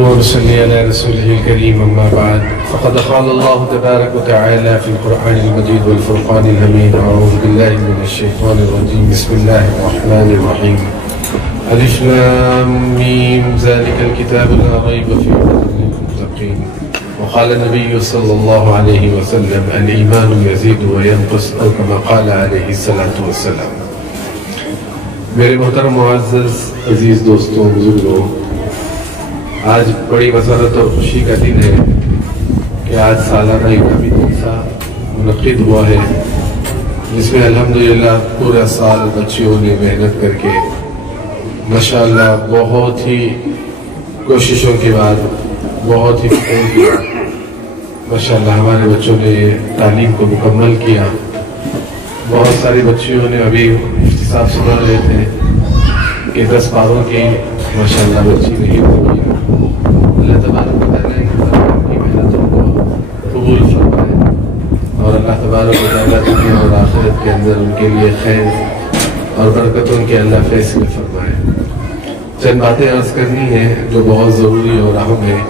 وصلي على رسوله الكريم أما بعد فقد قال الله تبارك وتعالى في القرآن المجيد والفرقان الحميد أعوذ بالله من الشيطان الرجيم بسم الله الرحمن الرحيم ألف لام ميم ذلك الكتاب لا ريب فيه هدى للمتقين وقال النبي صلى الله عليه وسلم الإيمان يزيد وينقص أو كما قال عليه الصلاة والسلام. میرے محترم معزز عزیز دوستوں بزرگوں، آج بڑی مسرت اور خوشی کا دن ہے کہ آج سالانہ انعامی جلسہ منعقد ہوا ہے، جس میں الحمدللہ پورا سال بچیوں نے محنت کر کے ماشاءاللہ بہت ہی کوششوں کے بعد بہت ہی فکر کے بعد ماشاءاللہ ہمارے بچوں نے تعلیم کو مکمل کیا. بہت ساری بچیوں نے ابھی احتساب سنا رہے تھے کہ 10 پاروں کی ماشاءاللہ بچی نہیں ہوئی. اللہ تبارک و تعالیٰ کی محنتوں کو قبول فرمائے اور اللہ تبارک و تعالیٰ دنیا اور آخرت کے اندر ان کے لیے خیر اور برکتوں کے اللہ فیصلے فرمائے. چند باتیں عرض کرنی ہیں جو بہت ضروری اور اہم ہے.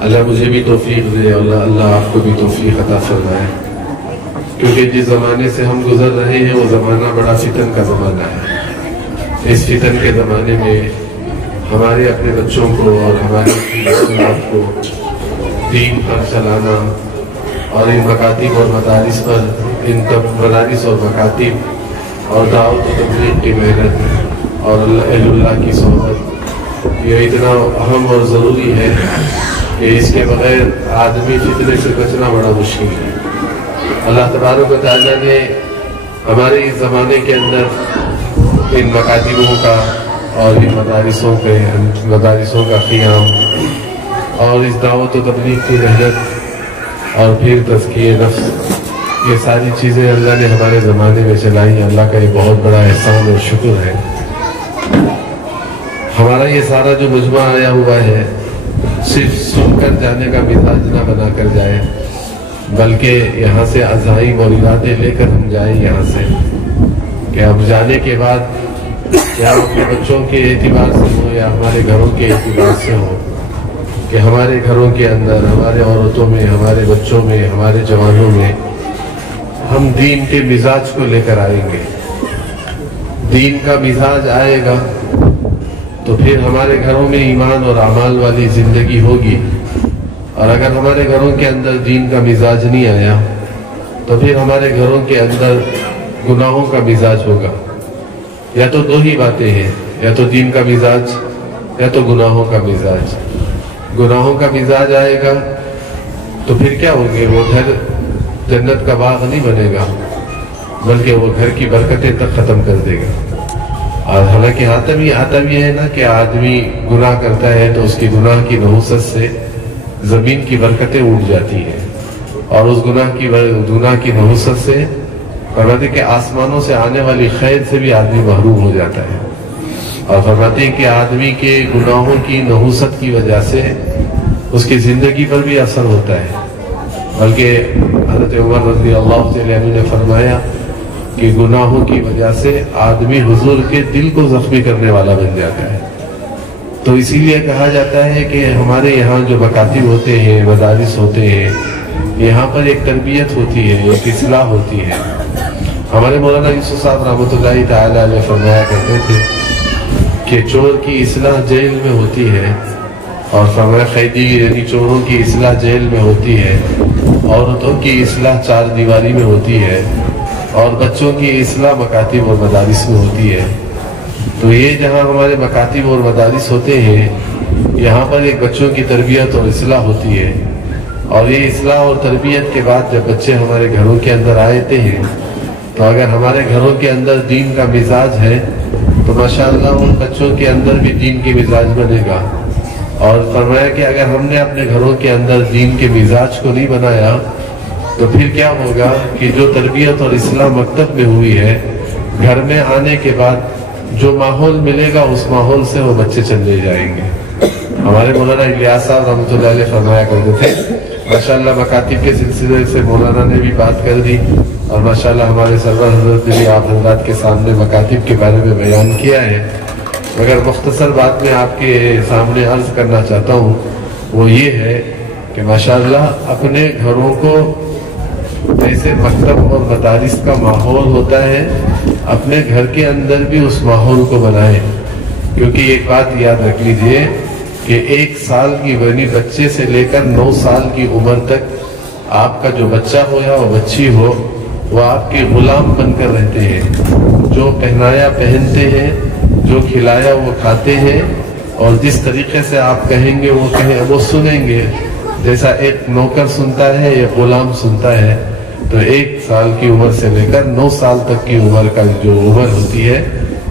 اللہ مجھے بھی توفیق دے اور اللہ آپ کو بھی توفیق عطا فرمائے، کیونکہ جس زمانے سے ہم گزر رہے ہیں وہ زمانہ بڑا فتن کا زمانہ ہے. اس فتن کے زمانے میں ہمارے اپنے بچوں کو اور ہماری اولاد کو دین پر چلانا اور ان مکاتب اور مدارس پر ان مدارس اور مکاتب اور دعوت و تبلیغ کی محنت اور اہل اللہ کی صحبت یہ اتنا اہم اور ضروری ہے کہ اس کے بغیر آدمی فتنے سے بچنا بڑا مشکل ہے. اللہ تبارک و تعالیٰ نے ہمارے اس زمانے کے اندر ان مکاتبوں کا اور ان مدارسوں کا قیام اور اس دعوت و تبلیغ کی محنت اور پھر تزکیہ نفس، یہ ساری چیزیں اللہ نے ہمارے زمانے میں چلائی. اللہ کا یہ بہت بڑا احسان اور شکر ہے. ہمارا یہ سارا جو مجمع آیا ہوا ہے صرف سن کر جانے کا مزاج نہ بنا کر جائے، بلکہ یہاں سے عزائم اور ارادے لے کر ہم جائیں یہاں سے کہ اب جانے کے بعد یا اپنے بچوں کے اعتبار سے ہو یا ہمارے گھروں کے اعتبار سے ہو کہ ہمارے گھروں کے اندر ہمارے عورتوں میں، ہمارے بچوں میں، ہمارے جوانوں میں ہم دین کے مزاج کو لے کر آئیں گے. دین کا مزاج آئے گا تو پھر ہمارے گھروں میں ایمان اور اعمال والی زندگی ہوگی، اور اگر ہمارے گھروں کے اندر دین کا مزاج نہیں آیا تو پھر ہمارے گھروں کے اندر گناہوں کا مزاج ہوگا. یا تو دو ہی باتیں ہیں، یا تو دین کا مزاج یا تو گناہوں کا مزاج. گناہوں کا مزاج آئے گا تو پھر کیا ہوگے، وہ گھر جنت کا باغ نہیں بنے گا بلکہ وہ گھر کی برکتیں تک ختم کر دے گا. اور حالانکہ آتا بھی ہے نا کہ آدمی گناہ کرتا ہے تو اس کی گناہ کی نحوست سے زمین کی برکتیں اٹھ جاتی ہیں اور اس گناہ کی نحوست سے فرماتے کہ آسمانوں سے آنے والی خیر سے بھی آدمی محروم ہو جاتا ہے. اور فرماتے ہیں کہ آدمی کے گناہوں کی نحوست کی وجہ سے اس کی زندگی پر بھی اثر ہوتا ہے. بلکہ حضرت عمر رضی اللہ عنہ نے فرمایا کہ گناہوں کی وجہ سے آدمی حضور کے دل کو زخمی کرنے والا بن جاتا ہے. تو اسی لیے کہا جاتا ہے کہ ہمارے یہاں جو مکاتب ہوتے ہیں، مدارس ہوتے ہیں، یہاں پر ایک تربیت ہوتی ہے، ایک اصلاح ہوتی ہے. ہمارے مولانا یوسف صاحب رحمۃ اللہ تعالی علیہ فرمایا کرتے تھے کہ چور کی اصلاح جیل میں ہوتی ہے، اور فرمایا قیدی یعنی چوروں کی اصلاح جیل میں ہوتی ہے، عورتوں کی اصلاح 4 دیواری میں ہوتی ہے، اور بچوں کی اصلاح مکاتب اور مدارس میں ہوتی ہے. تو یہ جہاں ہمارے مکاتب اور مدارس ہوتے ہیں یہاں پر ایک بچوں کی تربیت اور اصلاح ہوتی ہے. اور یہ اصلاح اور تربیت کے بعد جب بچے ہمارے گھروں کے اندر آتے ہیں تو اگر ہمارے گھروں کے اندر دین کا مزاج ہے تو ماشاءاللہ ان بچوں کے اندر بھی دین کے مزاج بنے گا. اور فرمایا کہ اگر ہم نے اپنے گھروں کے اندر دین کے مزاج کو نہیں بنایا تو پھر کیا ہوگا کہ جو تربیت اور اصلاح مکتب میں ہوئی ہے، گھر میں آنے کے بعد جو ماحول ملے گا اس ماحول سے وہ بچے چلے جائیں گے. ہمارے مولانا الیاس صاحب رحمۃ اللہ علیہ فرمایا کرتے تھے، ماشاءاللہ مکاتب کے سلسلے سے مولانا نے بھی بات کر دی اور ماشاءاللہ ہمارے سرور حضرت نے بھی آپ حضرات کے سامنے مکاتب کے بارے میں بیان کیا ہے मगर मुख्तसर बात में आपके सामने अर्ज करना चाहता हूँ वो ये है कि माशाअल्लाह अपने घरों को जैसे मकतब और मदारिस का माहौल होता है अपने घर के अंदर भी उस माहौल को बनाएं। क्योंकि एक बात याद रख लीजिए कि 1 साल की बनी बच्चे से लेकर 9 साल की उम्र तक आपका जो बच्चा हो या वो बच्ची हो वो आपके गुलाम बनकर रहते हैं। जो पहनाया पहनते हैं, जो खिलाया वो खाते हैं, और जिस तरीके से आप कहेंगे वो कहें वो सुनेंगे। जैसा एक नौकर सुनता है या गुलाम सुनता है, तो 1 साल की उम्र से लेकर 9 साल तक की उम्र का जो उम्र होती है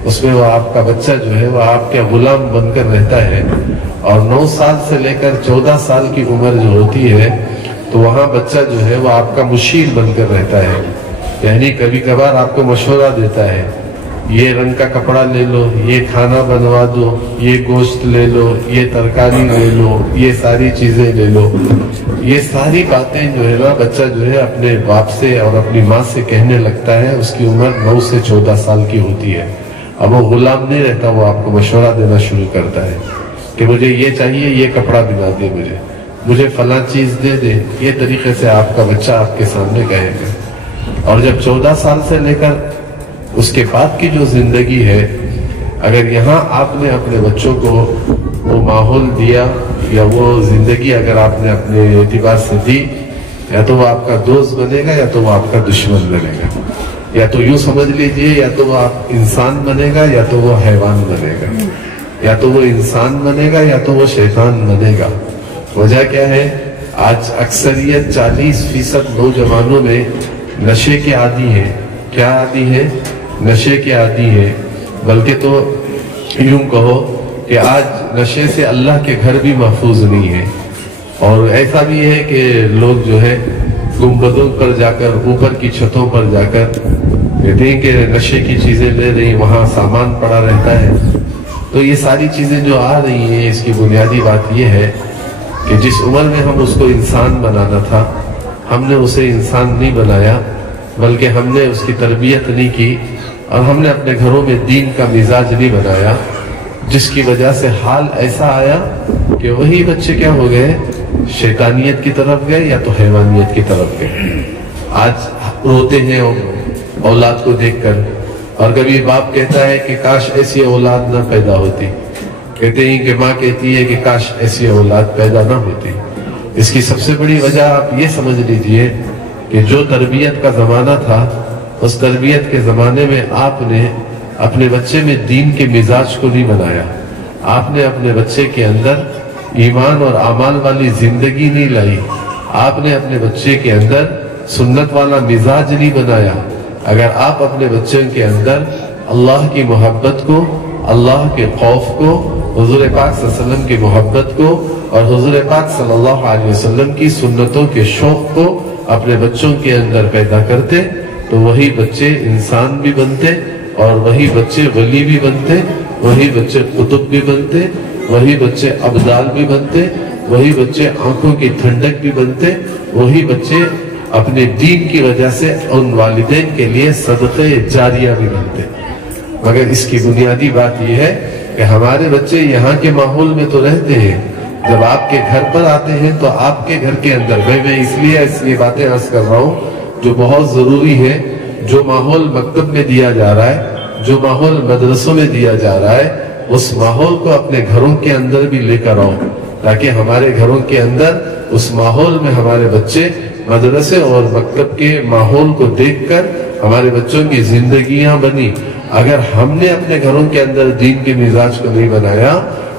उसमें वो आपका बच्चा जो है वो आपके गुलाम बनकर रहता है। और 9 साल से लेकर 14 साल की उम्र जो होती है तो वहाँ बच्चा जो है वो आपका मुशीर बनकर रहता है। यानी कभी कभार आपको मशवरा देता है, ये रंग का कपड़ा ले लो, ये खाना बनवा दो, ये गोश्त ले लो, ये तरकारी ले लो, ये सारी चीजें ले लो। ये सारी बातें जो है ना बच्चा जो है अपने बाप से और अपनी माँ से कहने लगता है। उसकी उम्र 9 से 14 साल की होती है। अब वो गुलाम नहीं रहता, वो आपको मशवरा देना शुरू करता है कि मुझे ये चाहिए, ये कपड़ा दिला दे, मुझे फला चीज दे दे। ये तरीके से आपका बच्चा आपके सामने कहेगा। और जब 14 साल से लेकर उसके बाद की जो जिंदगी है, अगर यहाँ आपने अपने बच्चों को वो माहौल दिया या वो जिंदगी अगर आपने अपने एतबार से दी, या तो वो आपका दोस्त बनेगा या तो वो आपका दुश्मन बनेगा। या तो यूं समझ लीजिए, या तो वो आप इंसान बनेगा या तो वो हैवान बनेगा, या तो वो इंसान बनेगा या तो वो शैतान बनेगा। वजह क्या है? आज अक्सरियत 40% नौजवानों में नशे के आदी है। क्या आदी है? नशे के आदी है। बल्कि तो यूं कहो कि आज नशे से अल्लाह के घर भी महफूज नहीं है। और ऐसा भी है कि लोग जो है गुंबदों पर जाकर, ऊपर की छतों पर जाकर कहते हैं कि नशे की चीजें ले रही, वहां सामान पड़ा रहता है। तो ये सारी चीजें जो आ रही हैं, इसकी बुनियादी बात यह है कि जिस उम्र में हम उसको इंसान बनाना था, हमने उसे इंसान नहीं बनाया, बल्कि हमने उसकी तरबियत नहीं की और हमने अपने घरों में दीन का मिजाज नहीं बनाया, जिसकी वजह से हाल ऐसा आया कि वही बच्चे क्या हो गए? शैतानियत की तरफ गए या तो हैवानियत की तरफ गए। आज रोते हैं औलाद को देखकर, और कभी बाप कहता है कि काश ऐसी औलाद ना पैदा होती। कहते हैं कि माँ कहती है कि काश ऐसी औलाद पैदा ना होती। इसकी सबसे बड़ी वजह आप ये समझ लीजिए कि जो तरबियत का जमाना था, उस तरबियत के जमाने में आपने अपने बच्चे में दीन के मिजाज को नहीं बनाया। आपने अपने बच्चे के अंदर ईमान और अमाल वाली जिंदगी नहीं लाई। आपने अपने बच्चे के अंदर सुन्नत वाला मिजाज नहीं बनाया। अगर आप अपने बच्चे के अंदर अल्लाह की मोहब्बत को, अल्लाह के खौफ को, हुजूर पाक सल्लल्लाहु अलैहि वसल्लम की मोहब्बत को और हुजूर पाक सल्लल्लाहु अलैहि वसल्लम की सुन्नतों के शौक को अपने बच्चों के अंदर पैदा करते, तो वही बच्चे इंसान भी बनते और वही बच्चे वली भी बनते, वही बच्चे कुतुब भी बनते, वही बच्चे अब्दाल भी बनते, वही बच्चे आंखों की ठंडक भी बनते, वही बच्चे अपने दीन की वजह से उन वालिदैन के लिए सदक़े जारिया भी बनते। मगर इसकी बुनियादी बात यह है कि हमारे बच्चे यहाँ के माहौल में तो रहते हैं, जब आपके घर पर आते हैं तो आपके घर के अंदर, मैं इसलिए ये बातें अर्ज कर रहा हूँ जो बहुत जरूरी है। जो माहौल मकतब में दिया जा रहा है, जो माहौल मदरसों में दिया जा रहा है, उस माहौल को अपने घरों के अंदर भी लेकर आओ, ताकि हमारे घरों के अंदर उस माहौल में हमारे बच्चे मदरसे और मकतब के माहौल को देखकर हमारे बच्चों की जिंदगियां बनी। अगर हमने अपने घरों के अंदर दीन के मिजाज को नहीं बनाया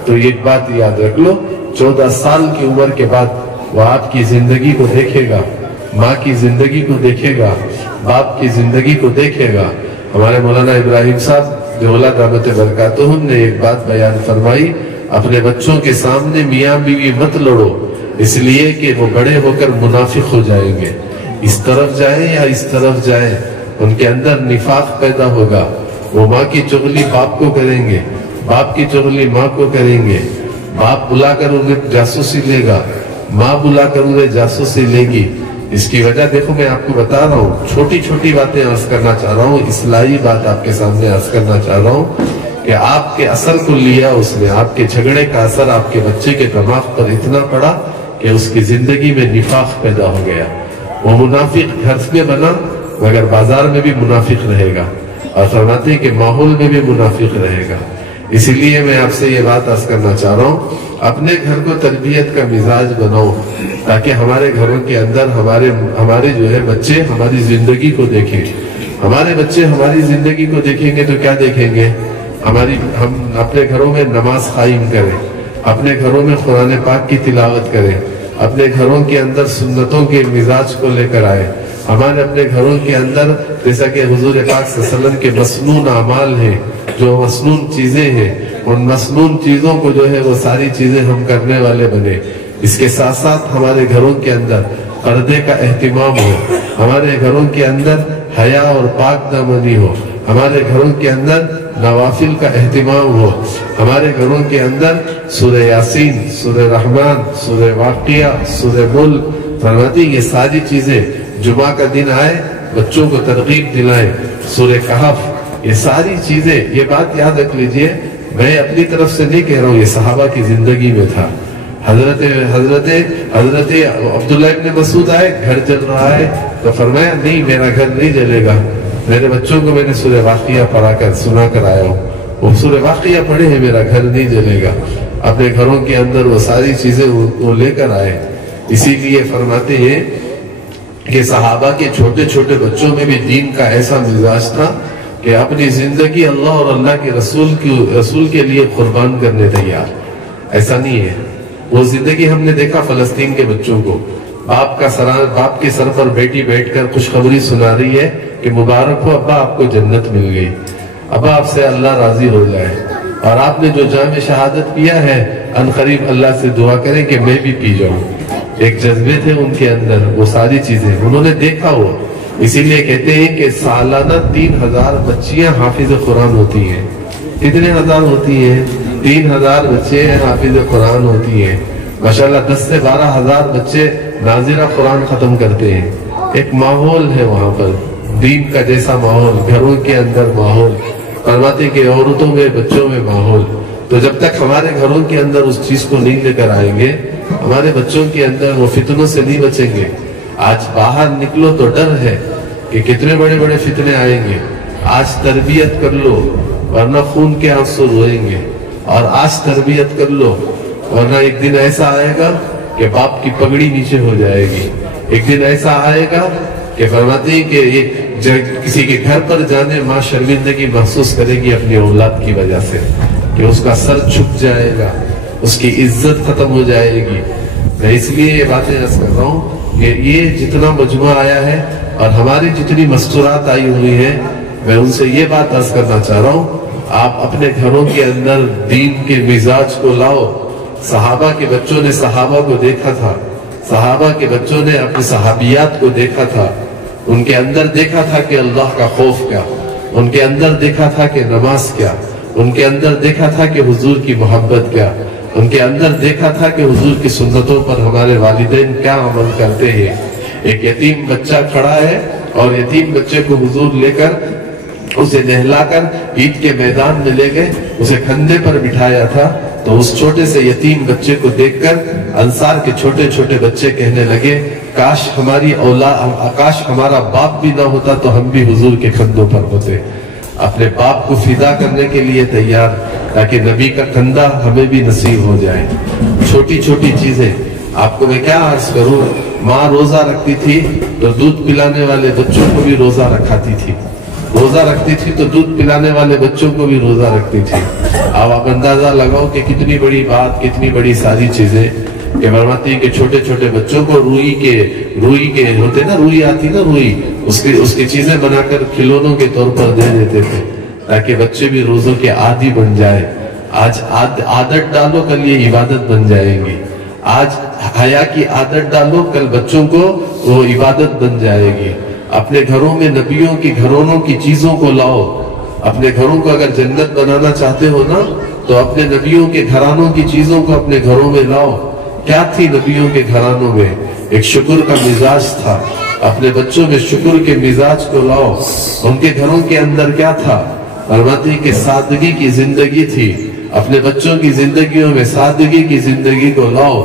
तो एक बात याद रख लो, 14 साल की उम्र के बाद वो आपकी जिंदगी को देखेगा, माँ की जिंदगी को देखेगा, बाप की जिंदगी को देखेगा। हमारे मौलाना इब्राहिम साहब जोला दामत बरकातुहुम ने एक बात बयान फरमाई, अपने बच्चों के सामने मियाँ बीवी मत लड़ो, इसलिए कि वो बड़े होकर मुनाफिक हो जाएंगे। इस तरफ जाए या इस तरफ जाए, उनके अंदर निफाक पैदा होगा। वो माँ की चुगली बाप को करेंगे, बाप की चुगली माँ को करेंगे, बाप बुलाकर उन्हें जासूसी लेगा, माँ बुलाकर उन्हें जासूसी लेगी। इसकी वजह देखो, मैं आपको बता रहा हूँ, छोटी छोटी बातें अर्ज करना चाह रहा हूँ, इस्लाही बात आपके सामने अर्ज करना चाह रहा हूँ کہ آپ کے اثر کو لیا اس نے، آپ کے جھگڑے کا اثر آپ کے بچے کے دماغ پر اتنا پڑا کہ اس کی زندگی میں نفاق پیدا ہو گیا. وہ منافق گھر میں بنا مگر بازار میں بھی منافق رہے گا، اور فرماتے ہیں کہ ماحول میں بھی منافق رہے گا. اسی لیے میں آپ سے یہ بات عرض کرنا چاہ رہا ہوں، اپنے گھر کو تربیت کا مزاج بناؤ تاکہ ہمارے گھروں کے اندر ہمارے جو ہے بچے ہماری زندگی کو دیکھیں. ہمارے بچے ہماری زندگی کو دیکھیں گے تو کیا دیکھیں گے؟ ہم اپنے گھروں میں نماز قائم کریں، اپنے گھروں میں قرآن پاک کی تلاوت کریں، اپنے گھروں کے اندر سنتوں کے مزاج کو لے کر آئے. ہمارے اپنے گھروں کے اندر جیسا کہ حضور پاک صلی اللہ علیہ وسلم کے مسنون اعمال ہیں، جو مسنون چیزیں ہیں، ان مسنون چیزوں کو جو ہے وہ ساری چیزیں ہم کرنے والے بنے. اس کے ساتھ ساتھ ہمارے گھروں کے اندر پردے کا اہتمام ہو، ہمارے گھروں کے اندر حیا اور پاک دامنی ہو، ہمارے گھروں کے اندر نوافل کا اہتمام ہو، ہمارے گھروں کے اندر سورہ یاسین، سورہ رحمان، سورہ واقعہ، سورہ ملک، فرماتی یہ ساری چیزیں جمعہ کا دن آئے بچوں کو ترغیب دلائیں، سورہ کہف، یہ ساری چیزیں. یہ بات یاد رکھ لیجئے، میں اپنی طرف سے نہیں کہہ رہا ہوں، یہ صحابہ کی زندگی میں تھا. حضرت عبداللہ ابن مسعود آئے، گھر جل رہا ہے تو فرمایا نہیں میرا گھر نہیں جلے گا، میرے بچوں کو میں نے سورہ واقعہ پڑھا کر سنا کر آیا ہوں، وہ سورہ واقعہ پڑھے ہیں، میرا گھر نہیں جلے گا. اپنے گھروں کے اندر وہ ساری چیزیں وہ لے کر آئے. اسی لیے فرماتے ہیں کہ صحابہ کے چھوٹے چھوٹے بچوں میں بھی دین کا ایسا مزاج تھا کہ اپنی زندگی اللہ اور اللہ کے رسول کے لیے قربان کرنے تیار. ایسا نہیں ہے، وہ زندگی ہم نے دیکھا فلسطین کے بچوں کو، باپ کے سر پر بیٹی بیٹھ کر خوشخبری سنا رہی ہے کہ مبارک ہو ابا، آپ کو جنت مل گئی، ابا آپ سے اللہ راضی ہو جائے، اور آپ نے جو جام شہادت پیا ہے ان قریب اللہ سے دعا کریں کہ میں بھی پی جاؤں. ایک جذبے تھے ان کے اندر، وہ ساری چیزیں انہوں نے دیکھا. وہ اسی لیے کہتے ہیں کہ سالانہ 3000 بچیاں حافظ قرآن ہوتی ہیں. کتنے ہزار ہوتی ہیں؟ 3000 بچے حافظ قرآن ہوتی ہیں. ماشاءاللہ 10 سے 12 ہزار بچے ناظرہ قرآن ختم کرتے ہیں. ایک ماحول ہے وہاں پر دین کا جیسا ماحول، گھروں کے اندر ماحول، فرماتے کہ عورتوں میں بچوں میں ماحول. تو جب تک ہمارے گھروں کے اندر اس چیز کو نہیں لے کر آئیں گے، ہمارے بچوں کے اندر وہ فتنوں سے نہیں بچیں گے. آج باہر نکلو تو ڈر ہے کہ کتنے بڑے بڑے فتنے آئیں گے. آج تربیت کر لو ورنہ خون کے آنسو روئیں گے، اور آج تربیت کر لو ورنہ ایک دن ایسا آئے گا کہ باپ کی پگڑی نیچے ہو جائے گی. ایک دن ایسا آئے گا کہ فرماتے ہیں کہ کسی کے گھر پر جانے ماں شرمندگی محسوس کرے گی اپنی اولاد کی وجہ سے، کہ اس کا سر جھک جائے گا، اس کی عزت ختم ہو جائے گی. میں اس لیے یہ باتیں عرض کر رہا ہوں کہ یہ جتنا مجموعہ آیا ہے اور ہماری جتنی مستورات آئی ہوئی ہیں، میں ان سے یہ بات عرض کرنا چاہ رہا ہوں، آپ اپنے گھروں کے اندر دین کے مزاج کو لاؤ. صحابہ کے بچوں نے صحابہ کو دیکھا تھا، صحابہ کے بچوں نے اپنی صحابیات کو دیکھا تھا، ان کے اندر دیکھا تھا کہ اللہ کا خوف کیا، ان کے اندر دیکھا تھا کہ نماز کیا، ان کے اندر دیکھا تھا کہ حضور کی محبت کیا، ان کے اندر دیکھا تھا کہ حضور کی سنتوں پر ہمارے والدین کیا عمل کرتے ہیں. ایک یتیم بچہ کھڑا ہے اور یتیم بچے کو حضور لے کر اسے نہلا کر عید کے میدان میں لے گئے، اسے کندھے پر بٹھایا تھا. تو اس چھوٹے سے یتیم بچے کو دیکھ کر انصار کے چھوٹے چھوٹے بچے کہنے لگے کاش ہمارا باپ بھی نہ ہوتا تو ہم بھی حضور کے کندھوں پر ہوتے. اپنے باپ کو فدا کرنے کے لیے تیار تاکہ نبی کا کندھا ہمیں بھی نصیب ہو جائے. چھوٹی چھوٹی چیزیں آپ کو میں کیا عرض کروں، ماں روزہ رکھتی تھی تو دودھ پلانے والے بچوں کو بھی روزہ رکھاتی تھی، روزہ رکھتی تھی تو دودھ پلانے والے بچوں کو بھی روزہ رکھتی تھی. اب آپ اندازہ لگاؤ کہ کتنی بڑی بات، کتنی بڑی ساری چیزیں کہ فرماتی ہیں کہ چھوٹے چھوٹے بچوں کو روئی کے ہوتے نا، روئی آتی نا، روئی اس کی چیزیں بنا کر کھلونوں کے طور پر دے دیتے تھے تاکہ بچے بھی روزوں کے عادی بن جائے. آج عادت ڈالو کل یہ عبادت بن جائیں گی. آج حیا کی عادت ڈالو کل بچوں کو وہ عبادت بن جائے گی. اپنے گھروں میں نبیوں کی گھرانوں کی چیزوں کو لاؤ. اپنے گھروں کو اگر جنت بنانا چاہتے ہو نا تو اپنے نبیوں کے گھرانوں کی چیزوں کو اپنے گھروں میں لاؤ. کیا تھی نبیوں کے گھرانوں میں؟ ایک شکر کا مزاج تھا. اپنے بچوں میں شکر کے مزاج کو لاؤ. ان کے گھروں کے اندر کیا تھا؟ फरमाती कि सादगी की जिंदगी थी, अपने बच्चों की जिंदगियों में सादगी की जिंदगी को लाओ,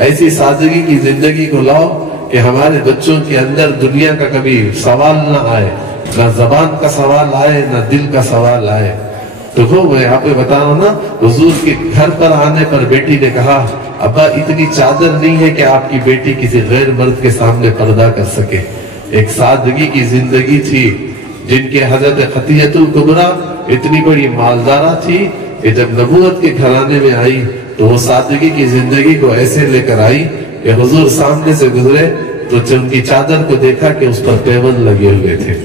ऐसी सादगी की जिंदगी को लाओ कि हमारे बच्चों के अंदर दुनिया का कभी सवाल ना आए, ना जबान का सवाल आए, ना दिल का सवाल आए। तो वो मैं यहाँ पे बता रहा हूँ ना, हुजूर के घर पर आने पर बेटी ने कहा, अब्बा इतनी चादर नहीं है कि आपकी बेटी किसी गैर मर्द के सामने पर्दा कर सके। एक सादगी की जिंदगी थी, जिनके हजरत खतीजतुल कुबरा इतनी बड़ी मालदारा थी कि जब नबूवत के घराने में आई तो वो सादगी की जिंदगी को ऐसे लेकर आई कि हुजूर सामने से गुजरे तो उनकी चादर को देखा कि उस पर पैबंद लगे हुए थे।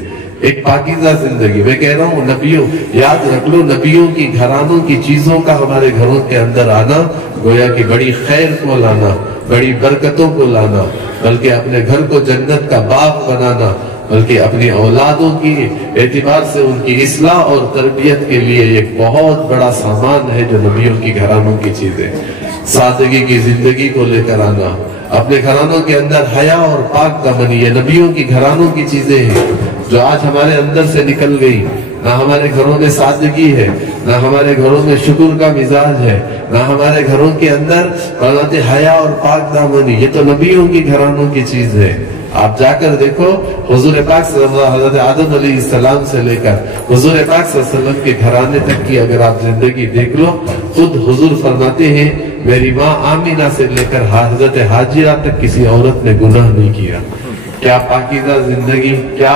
एक पाकीज़ा जिंदगी। मैं कह रहा हूँ नबियों, याद रख लो, नबियों की घरानों की चीजों का हमारे घरों के अंदर आना गोया कि बड़ी खैर को लाना, बड़ी बरकतों को लाना, बल्कि अपने घर को जन्नत का बाग बनाना, बल्कि अपनी औलादों की एतबार से उनकी इस्लाह और तरबियत के लिए एक बहुत बड़ा सामान है जो नबियों की घरानों की चीजें। सादगी की जिंदगी को लेकर आना, अपने घरानों के अंदर हया और पाक दामनी, ये नबियों की घरानों की चीजें हैं जो आज हमारे अंदर से निकल गई। ना हमारे घरों में सादगी है, ना हमारे घरों में शुक्र का मिजाज है, ना हमारे घरों के अंदर हया और पाक दामनी। ये तो नबियों की घरानों की चीज है। आप जाकर देखो, हुजूर पाक हज़रत आदम अलैहिस्सलाम से लेकर हुजूर पाक सल्लल्लाहु अलैहि वसल्लम के घराने तक की अगर आप जिंदगी देख लो, खुद हुजूर फरमाते हैं, मेरी माँ आमीना से लेकर हज़रत हाजिरा तक किसी औरत ने गुनाह नहीं किया। क्या पाकीज़ा जिंदगी, क्या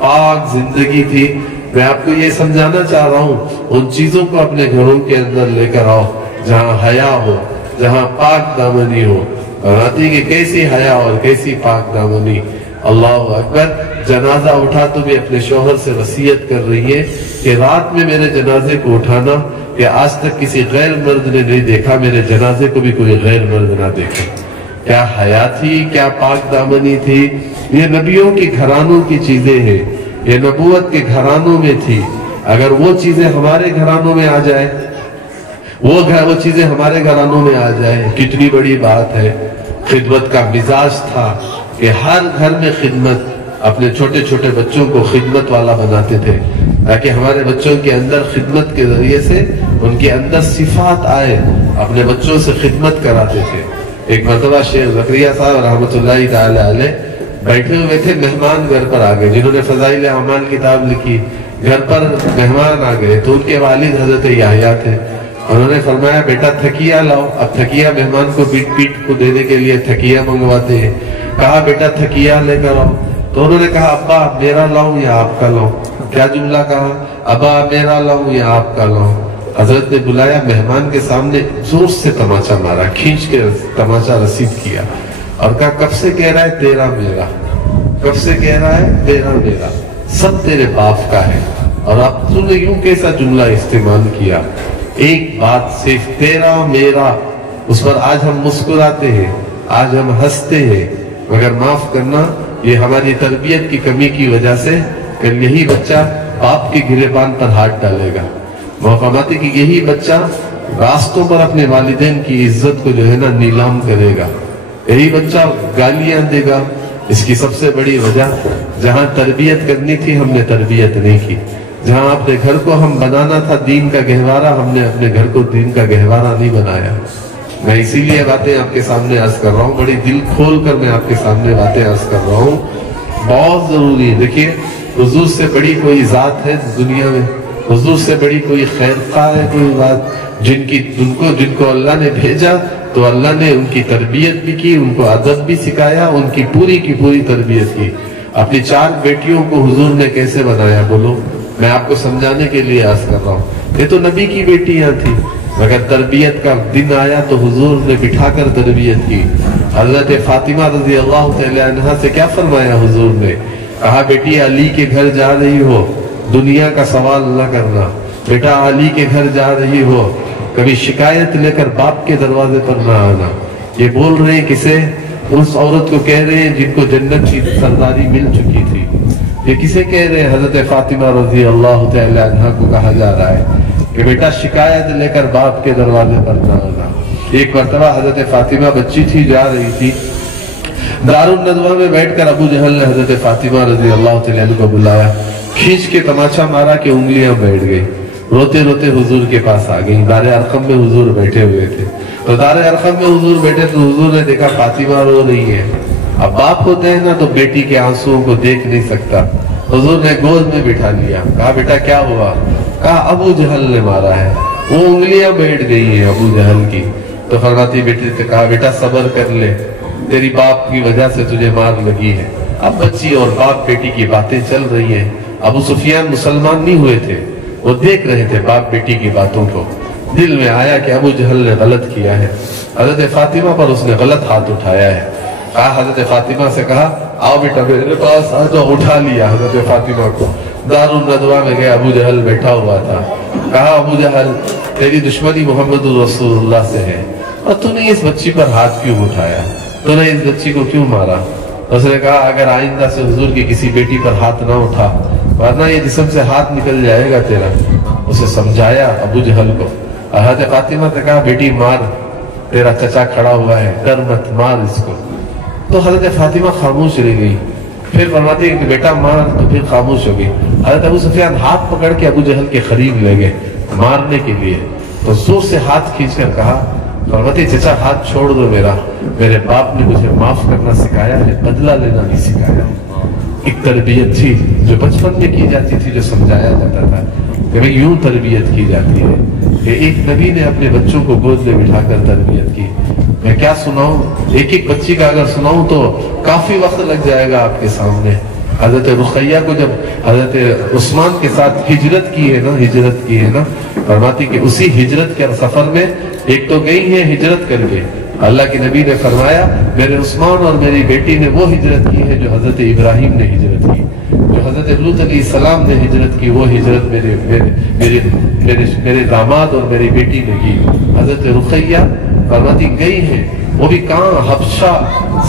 पाक जिंदगी थी। मैं आपको ये समझाना चाह रहा हूँ, उन चीजों को अपने घरों के अंदर लेकर आओ जहाँ हया हो, जहाँ पाक दामनी हो। राती की कैसी हया और कैसी पाक दामनी। अल्लाह अकबर। जनाजा उठा तो भी अपने शौहर से वसीयत कर रही है कि रात में मेरे जनाजे को उठाना, कि आज तक किसी गैर मर्द ने नहीं देखा, मेरे जनाजे को भी कोई गैर मर्द ना देखे। क्या हया थी, क्या पाक दामनी थी। ये नबियों की घरानों की चीजें हैं, ये नबूवत के घरानों में थी। अगर वो चीजें हमारे घरानों में आ जाए, वो चीजें हमारे घरानों में आ जाए, कितनी बड़ी बात है। खिदमत का मिजाज था कि हर घर में खिदमत, अपने छोटे छोटे बच्चों को खिदमत वाला बनाते थे ताकि हमारे बच्चों के अंदर खिदमत के जरिए से उनके अंदर सिफात आए। अपने बच्चों से खिदमत कराते थे। एक मरतबा शेख ज़करिया साहब रहमतुल्लाहि ताला अलैह बैठे हुए थे, मेहमान घर पर आ गए, जिन्होंने फज़ाइल अमाल किताब लिखी। घर पर मेहमान आ गए तो उनके वालिद हजरत याहया थे। उन्होंने फरमाया, बेटा थकिया लाओ। अब थकिया मेहमान को पीठ को देने के लिए थकिया मंगवाते हैं। कहा बेटा थकिया लेकर आओ। तो उन्होंने कहा, अब्बा मेरा लाऊं या आपका लाऊं। क्या जुमला कहा, अब्बा मेरा लाऊं या आपका लाऊं। हजरत ने बुलाया, मेहमान के सामने जोर से तमाचा मारा, खींच के तमाचा रसीद किया और कहा, कब से कह रहा है तेरा मेरा, कब से कह रहा है तेरा मेरा, सब तेरे बाप का है। और अब तूने यूं कैसा जुमला इस्तेमाल किया, एक बात सिर्फ तेरा मेरा, उस पर आज हम मुस्कुराते हैं, आज हम हंसते हैं, मगर माफ करना ये हमारी तरबियत की कमी की वजह से कल यही बच्चा बाप के गिरेबान पर हाथ डालेगा। मौकामाती कि यही बच्चा रास्तों पर अपने वालिदैन की इज्जत को जो है ना नीलाम करेगा। यही बच्चा गालियां देगा। इसकी सबसे बड़ी वजह, जहां तरबियत करनी थी हमने तरबियत नहीं की। जहां अपने घर को हम बनाना था दीन का गहवारा, हमने अपने घर को दीन का गहवारा नहीं बनाया। मैं इसीलिए बातें आपके सामने अर्ज कर रहा हूँ, बड़ी दिल खोल कर मैं आपके सामने बातें अर्ज कर रहा हूँ। बहुत जरूरी है। देखिए, हुजूर से बड़ी कोई जात है दुनिया में, हुजूर से बड़ी कोई खैरख्वाह है कोई बात, जिनको अल्लाह ने भेजा तो अल्लाह ने उनकी तरबियत भी की, उनको अदब भी सिखाया, उनकी पूरी की पूरी तरबियत की। अपनी 4 बेटियों को हुजूर ने कैसे बनाया बोलो, मैं आपको समझाने के लिए अर्ज कर रहा हूँ। ये तो नबी की बेटियां थी, मगर तरबियत का दिन आया तो हुजूर ने बिठाकर तरबियत की। हजरत फातिमा रजी अल्लाह तआला अन्हा से क्या फरमाया हुजूर ने, कहा बेटी अली के घर जा रही हो, दुनिया का सवाल न करना। बेटा अली के घर जा रही हो, कभी शिकायत लेकर बाप के दरवाजे पर ना आना। ये बोल रहे हैं किसे, उस औरत को कह रहे हैं जिनको जन्नत की सरदारी मिल चुकी थी। ये किसे कह रहे हैं, हजरत फातिमा रजी अल्लाह तआला अन्हा को कहा जा रहा है कि बेटा शिकायत लेकर बाप के दरवाजे पर ना आना। एक मरतबा हजरत फातिमा बच्ची थी, जा रही थी, दारुल नदवा में बैठकर अबू जहल ने हजरत फातिमा रजी अल्लाह तआला अन्हा को बुलाया। खींच के तमाचा मारा कि उंगलियां बैठ गई। रोते रोते हुजूर के पास आ गई। दारे अरकम में हुजूर बैठे हुए थे, तो दारे अरकम में हुजूर बैठे तो हुजूर ने देखा फातिमा रो रही है। अब बाप होता है ना तो बेटी के आंसुओं को देख नहीं सकता। हुजूर ने गोद में बिठा लिया, कहा बेटा क्या हुआ? कहा अबू जहल ने मारा है, वो उंगलियां बैठ गई हैं अबू जहल की। तो फरमाती बेटी से कहा बेटा सब्र कर ले, तेरी बाप की वजह से तुझे मार लगी है। अब बच्ची और बाप बेटी की बातें चल रही है। अबू सुफियान मुसलमान नहीं हुए थे, वो देख रहे थे बाप बेटी की बातों को। दिल में आया कि अबू जहल ने गलत किया है, हजरत फातिमा पर उसने गलत हाथ उठाया है। कहा हजरत फातिमा से कहा आओ बेटा मेरे पास आ, तो उठा लिया हजरत फातिमा को। दारुल नदवा में गया, अबू जहल बैठा हुआ था। कहा अबू जहल तेरी दुश्मनी मोहम्मद रसूलुल्लाह से है और तूने इस बच्ची पर हाथ क्यों उठाया, तूने इस बच्ची को क्यों मारा? उसने कहा अगर आइंदा से हुजूर की किसी बेटी पर हाथ ना उठा वरना ये जिस्म से हाथ निकल जाएगा तेरा। उसे समझाया अबू जहल को। हजरत फातिमा ने कहा बेटी मार, तेरा चचा खड़ा हुआ है, डर मत, मार इसको। तो हजरत फातिमा खामोश रह गई। फिर फरमाती है कि बेटा मार, तो फिर खामोश हो गई। हजरत अबू सुफियान हाथ पकड़ के अबू जहल के करीब ले गए मारने के लिए, तो जोर से हाथ खींचकर कहा फरमाती चचा हाथ छोड़ दो मेरा, मेरे बाप ने मुझे माफ करना सिखाया है, बदला लेना नहीं सिखाया। एक तरबियत थी जो बचपन में की जाती थी, जो समझाया जाता था कि भाई यूं तरबियत की जाती है। कि एक नबी ने अपने बच्चों को गोद में बिठाकर तरबियत की। मैं क्या सुनाऊं, एक एक बच्ची का अगर सुनाऊं तो काफी वक्त लग जाएगा आपके सामने। हजरत रुखैया को जब हजरत उस्मान के साथ हिजरत की है ना, फरमाती कि उसी हिजरत के सफर में एक तो गई है हिजरत करके, अल्लाह के नबी ने फरमाया मेरे उस्मान और मेरी बेटी ने वो हिजरत की है जो हजरत इब्राहिम ने हिजरत की, जो हजरत लूत अलैहिस्सलाम ने हिजरत की, वो हिजरत मेरे दामाद और मेरी बेटी ने की। हजरत रुखैया फरमाती गई है, वो भी कहाँ, हबशा,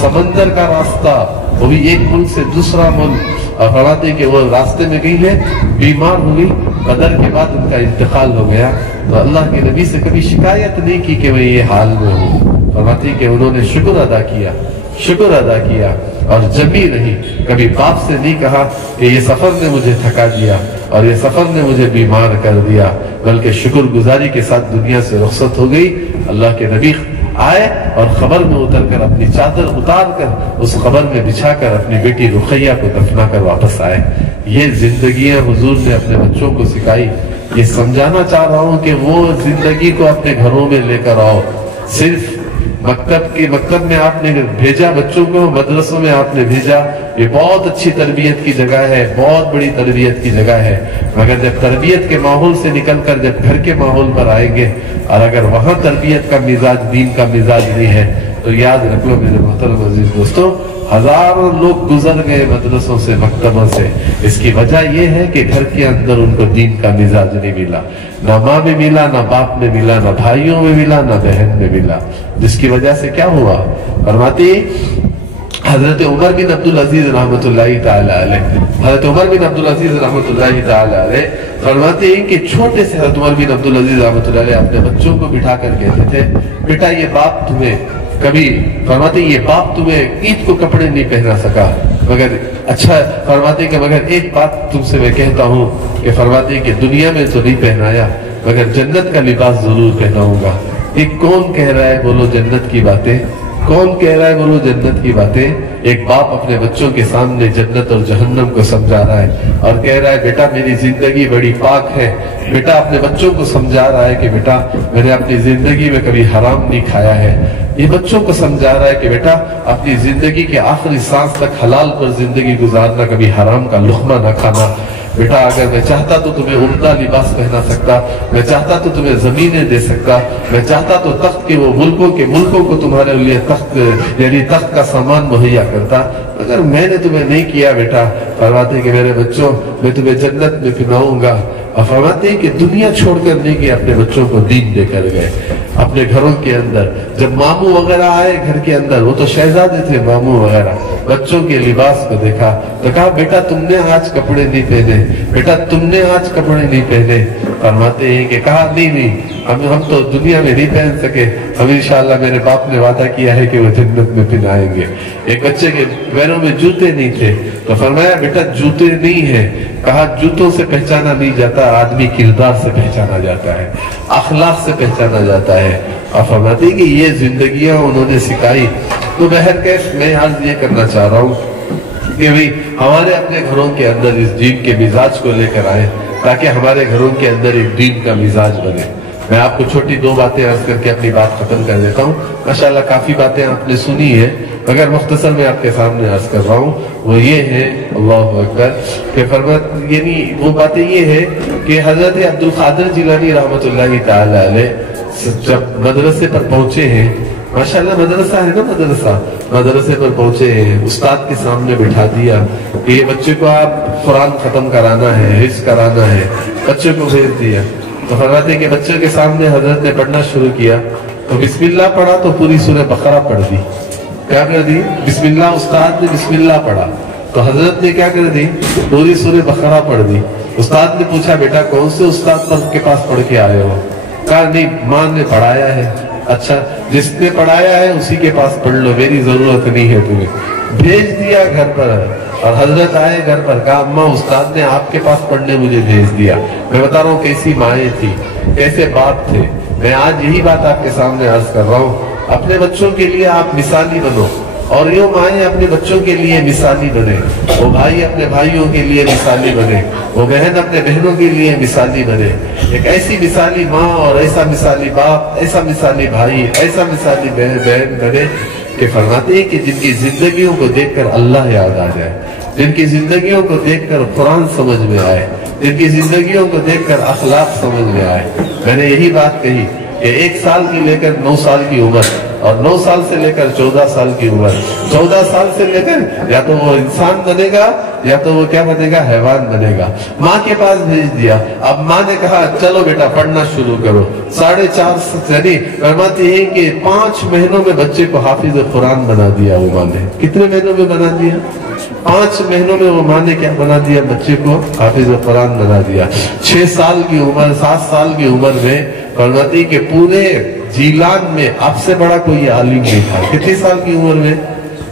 समंदर का रास्ता, वो भी एक मुल्क से दूसरा मुल्क। और फरमाते कि वो रास्ते में गई है, बीमार हुई, बदर के बाद उनका इंतकाल हो गया। तो अल्लाह के नबी से कभी शिकायत नहीं की कि मैं ये हाल में हूँ। फरमाती कि उन्होंने शुक्र अदा किया और जमी नहीं, कभी बाप से नहीं कहा कि ये सफर ने मुझे थका दिया और ये सफर ने मुझे बीमार कर दिया, बल्कि शुक्रगुजारी के साथ दुनिया से रुखसत हो गई। अल्लाह के नबी आए और खबर में उतरकर अपनी चादर उतार कर उस खबर में बिछाकर अपनी बेटी रुखैया को दफना कर वापस आए। ये जिंदगियां हुजूर ने अपने बच्चों को सिखाई। ये समझाना चाह रहा हूं कि वो जिंदगी को अपने घरों में लेकर आओ। सिर्फ मकतब में आपने भेजा बच्चों को, मदरसों में आपने भेजा, ये बहुत अच्छी तरबियत की जगह है, बहुत बड़ी तरबियत की जगह है, मगर जब तरबियत के माहौल से निकलकर जब घर के माहौल पर आएंगे और अगर वहां तरबियत का मिजाज, दीन का मिजाज नहीं है, तो याद रख लो मेरे मोहतरम अजीज दोस्तों, हजारों लोग गुजर गए मदरसों से, मकतबों से। इसकी वजह यह है कि घर के अंदर उनको दीन का मिजाज नहीं मिला, ना माँ में मिला, ना बाप में मिला, ना भाइयों में मिला, ना बहन में मिला। जिसकी वजह से क्या हुआ, फरमाती हजरत उमर बिन अब्दुल अजीज रहमतुल्लाहि ताला अलैह, हजरत उमर बिन अब्दुल अजीज रहमतुल्लाहि ताला अलैह फरमाते हैं कि छोटे से हजरत उमर बिन अब्दुल अजीज रहमतुल्लाहि अलैह अपने बच्चों को बिठा कर कहते थे बेटा ये बाप तुम्हें कभी, फरमाते ये बाप तुम्हें ईद को कपड़े नहीं पहना सका, मगर अच्छा फरमाते कि मगर एक बात तुमसे मैं कहता हूँ कि फरमाते कि दुनिया में तो नहीं पहनाया मगर जन्नत का लिबास जरूर पहनाऊंगा। ये कौन कह रहा है बोलो जन्नत की बातें, कौन कह रहा है बोलो जन्नत की बातें। एक बाप अपने बच्चों के सामने जन्नत और जहन्नम को समझा रहा है और कह रहा है बेटा मेरी जिंदगी बड़ी पाक है। बेटा अपने बच्चों को समझा रहा है कि बेटा मैंने अपनी जिंदगी में कभी हराम नहीं खाया है। ये बच्चों को समझा रहा है कि बेटा अपनी जिंदगी के आखिरी सांस तक हलाल पर जिंदगी गुजारना, कभी हराम का लुक़मा न खाना। बेटा अगर मैं चाहता तो तुम्हें उम्दा लिबास पहना सकता, मैं चाहता तो तुम्हें जमीनें दे सकता, मैं चाहता तो तख्त के वो मुल्कों को तुम्हारे लिए तख्त यानी तख्त का सामान मुहैया करता, मगर मैंने तुम्हें नहीं किया। बेटा फरमाते कि मेरे बच्चों मैं तुम्हें जन्नत में पिलाऊंगा। और फरमाते कि दुनिया छोड़कर नहीं गए, अपने बच्चों को दीन देकर गए। अपने घरों के अंदर। जब मामू वगैरह आए घर के अंदर, वो तो शहजादे थे मामू वगैरह, बच्चों के लिबास को देखा तो कहा बेटा तुमने आज कपड़े नहीं पहने, बेटा तुमने आज कपड़े नहीं पहने। फरमाते हैं कि कहा नहीं हम तो दुनिया में नहीं पहन सके, हम इंशाअल्लाह मेरे बाप ने वादा किया है कि वो जन्नत में पहनाएंगे। एक बच्चे के पैरों में जूते नहीं थे तो फरमाया बेटा जूते नहीं है, कहा जूतों से पहचाना नहीं जाता, आदमी किरदार से पहचाना जाता है, अखलाक से पहचाना जाता है। और फरमाते कि ये जिंदगियां उन्होंने सिखाई। तो बहरकैफ मैं आज ये करना चाह रहा हूँ कि भाई हमारे अपने घरों के अंदर इस दीन के मिजाज को लेकर आए, ताकि हमारे घरों के अंदर एक दीन का मिजाज बने। मैं आपको छोटी दो बातें अर्ज करके अपनी बात खत्म कर देता हूँ। माशाल्लाह काफी बातें आपने सुनी है, मगर मुख्तसर में आपके सामने अर्ज कर रहा हूँ। वो ये है, अल्लाहु अकबर, कि फरमात यानी वो बातें ये है कि हजरत अब्दुल कादिर जिलानी रहमतुल्लाहि ताला अलैह जब मदरसे पर पहुंचे हैं, माशाल्लाह मदरसा है ना, मदरसे पर पहुंचे हैं, उस्ताद के सामने बिठा दिया कि ये बच्चे को आप कुरान खत्म कराना है, हिफ्ज़ कराना है, बच्चे को भेज दिया। तो फरमाते कि बच्चे के सामने हजरत ने पढ़ना शुरू किया तो बिस्मिल्लाह पढ़ा तो पूरी सूरह बकरा पढ़ दी। क्या कर दी? बिस्मिल्लाह, उस्ताद ने बिस्मिल्लाह पढ़ा तो हजरत ने क्या कर दी? पूरी सूरह बकरा पढ़ दी। उस्ताद ने पूछा बेटा कौन से उस्ताद पर के पास पढ़ के आए हो? कहा नहीं, माँ ने पढ़ाया है। अच्छा, जिसने पढ़ाया है उसी के पास पढ़ लो, मेरी जरूरत नहीं है तुम्हें। भेज दिया घर पर। और हजरत आए घर पर, कहा अम्मा उस्ताद ने आपके पास पढ़ने मुझे भेज दिया। मैं बता रहा हूँ कैसी माएँ थी, कैसे बाप थे। मैं आज यही बात आपके सामने अर्ज कर रहा हूँ, अपने बच्चों के लिए आप मिसाली बनो, और यो माएँ अपने बच्चों के लिए मिसाली बने, वो भाई अपने भाइयों के लिए मिसाली बने, वो बहन अपने बहनों के लिए मिसाली बने। एक ऐसी मिसाली माँ और ऐसा मिसाली बाप, ऐसा मिसाली भाई, ऐसा मिसाली बहन बने कि फरमाते हैं कि जिनकी जिंदगियों को देखकर अल्लाह याद आ जाए, जिनकी जिंदगियों को देखकर कुरान समझ में आए, जिनकी जिंदगियों को देखकर अखलाक समझ में आए। मैंने यही बात कही कि 1 साल की लेकर 9 साल की उम्र, और 9 साल से लेकर 14 साल की उम्र, 14 साल से लेकर या तो वो इंसान बनेगा या तो वो क्या बनेगा, हैवान बनेगा। माँ के पास भेज दिया। अब माँ ने कहा चलो बेटा पढ़ना शुरू करो। 4.5 यानी फरमाती है कि 5 महीनों में बच्चे को हाफिज कुरान बना दिया वो माँ ने। कितने महीनों में बना दिया? 5 महीनों में वो माँ ने क्या बना दिया? बच्चे को हाफिज कुरान बना दिया। 6 साल की उम्र, 7 साल की उम्र में फरमाती के पूरे जीलान में आपसे बड़ा कोई आलिम नहीं था। कितने साल की उम्र में?